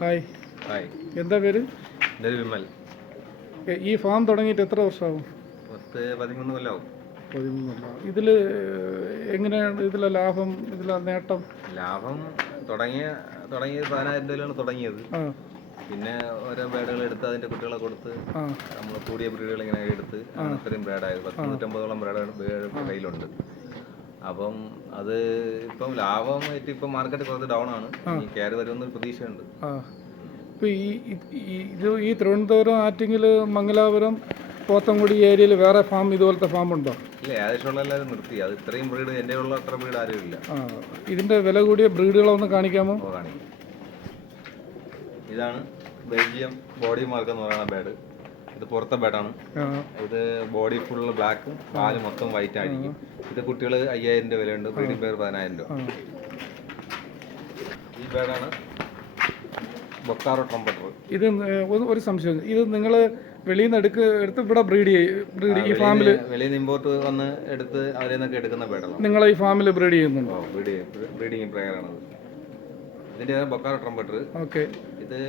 Hi. Hi, എന്താ പേര്? എൻ്റെ ഒരു വിമൽ. ഈ ഫാം തുടങ്ങിയിട്ട് എത്ര വർഷമാകും? 13 കൊല്ലമാവും. 13 കൊല്ലം. ഇതിൽ എങ്ങനെയാണ് ഇതിലെ ലാഭം, ഇതിലെ നേട്ടം? ലാഭം തുടങ്ങിയത് 10,000 രൂപയിലാണ് തുടങ്ങിയത്. ആ പിന്നെ ഓരോ ബേഡുകൾ എടുത്ത് അതിൻ്റെ കുട്ടികളെ കൊടുത്ത് ആ നമ്മൾ കൂടിയ ബ്രീഡുകൾ ഇങ്ങനെ എടുത്ത് അത്രയും ബ്രീഡായത് 100-150ഓളം ബ്രീഡ് കയ്യിലുണ്ട്. അപ്പം അത് ഇപ്പം ലാഭമായിട്ട് ഇപ്പം മാർക്കറ്റ് കുറച്ച് ഡൗൺ ആണ്. ഈ കയറി വരുമെന്നൊരു പ്രതീക്ഷയുണ്ട്. ആ ഇപ്പോൾ ഈ തിരുവനന്തപുരം, ആറ്റിങ്ങൽ, മംഗലാപുരം, പോത്തൻകുടി ഏരിയയിൽ വേറെ ഫാം ഇതുപോലത്തെ ഫാം ഉണ്ടോ? ഇല്ല, ഏകദേശമുള്ള എല്ലാവരും നിർത്തി. അത് ഇത്രയും ബ്രീഡ് എൻ്റെ ഉള്ള അത്ര ബ്രീഡ് ആരും ഇല്ല. ആ ഇതിൻ്റെ വില കൂടിയ ബ്രീഡുകളൊന്ന് കാണിക്കാമോ? കാണിക്കും. ഇതാണ് ബെൽജിയം ബോഡി മാർക്ക് എന്ന് പറയുന്ന ബേഡ്. ഇത് പുറത്തെ ബേഡാണ്. ഇത് ബോഡി ഫുള്ള് ബ്ലാക്കും പാല് മൊത്തം വൈറ്റ് ആയിരിക്കും. ഇത് കുട്ടികൾ 5,000 രൂപ വിലയുണ്ട്. ബ്രീഡിംഗ് പേർ 10,000 രൂപ. ഈ ബേഡാണ് ബൊക്കാറോ ട്രംപറ്റർ. ഇത് ഒരു സംശയം, ഇത് നിങ്ങൾ വെളിയിൽ നിന്ന് എടുത്ത് ഇവിടെ ബ്രീഡ് ഈ ഫാമിൽ വെളിയിൽ നിന്ന് ഇമ്പോർട്ട് വന്ന് എടുത്ത് അവരിൽ നിന്നൊക്കെ എടുക്കുന്ന ബേഡാണ്. നിങ്ങൾ ഈ ഫാമിൽ ബ്രീഡ് ചെയ്യുന്നുണ്ടോ? ബ്രീഡിങ് പ്രയറാണത്. ഇതിൻ്റെ ബൊക്കാറോ ട്രംപറ്റർ. ഓക്കെ. ഇത്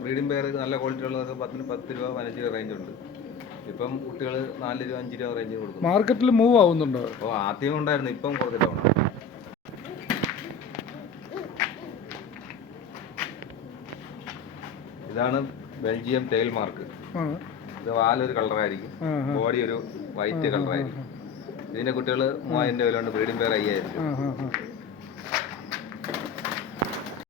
ബ്രീഡിംഗ് പെയർ നല്ല ക്വാളിറ്റി ഉള്ളതൊക്കെ 10 രൂപ 15 രൂപ റേഞ്ച് ഉണ്ട്. ഇപ്പം കുട്ടികൾ 4 രൂപ 5 രൂപ റേഞ്ച് കൊടുക്കും. മാർക്കറ്റിൽ മൂവ് ആവുന്നുണ്ടോ? അപ്പോൾ ആദ്യം ഉണ്ടായിരുന്നു, ഇപ്പം കുറച്ച് ഡൗൺ ആണ്. ഇതാണ് ബെൽജിയം ടെയിൽ മാർക്ക്. ഇത് വാലൊരു കളറായിരിക്കും, ബോഡി ഒരു വൈറ്റ് കളറായിരിക്കും. ഇതിൻ്റെ കുട്ടികൾ 3,000 രൂപ വിലയുണ്ട്. ബ്രീഡിംഗ് പെയർ 5,000 രൂപ.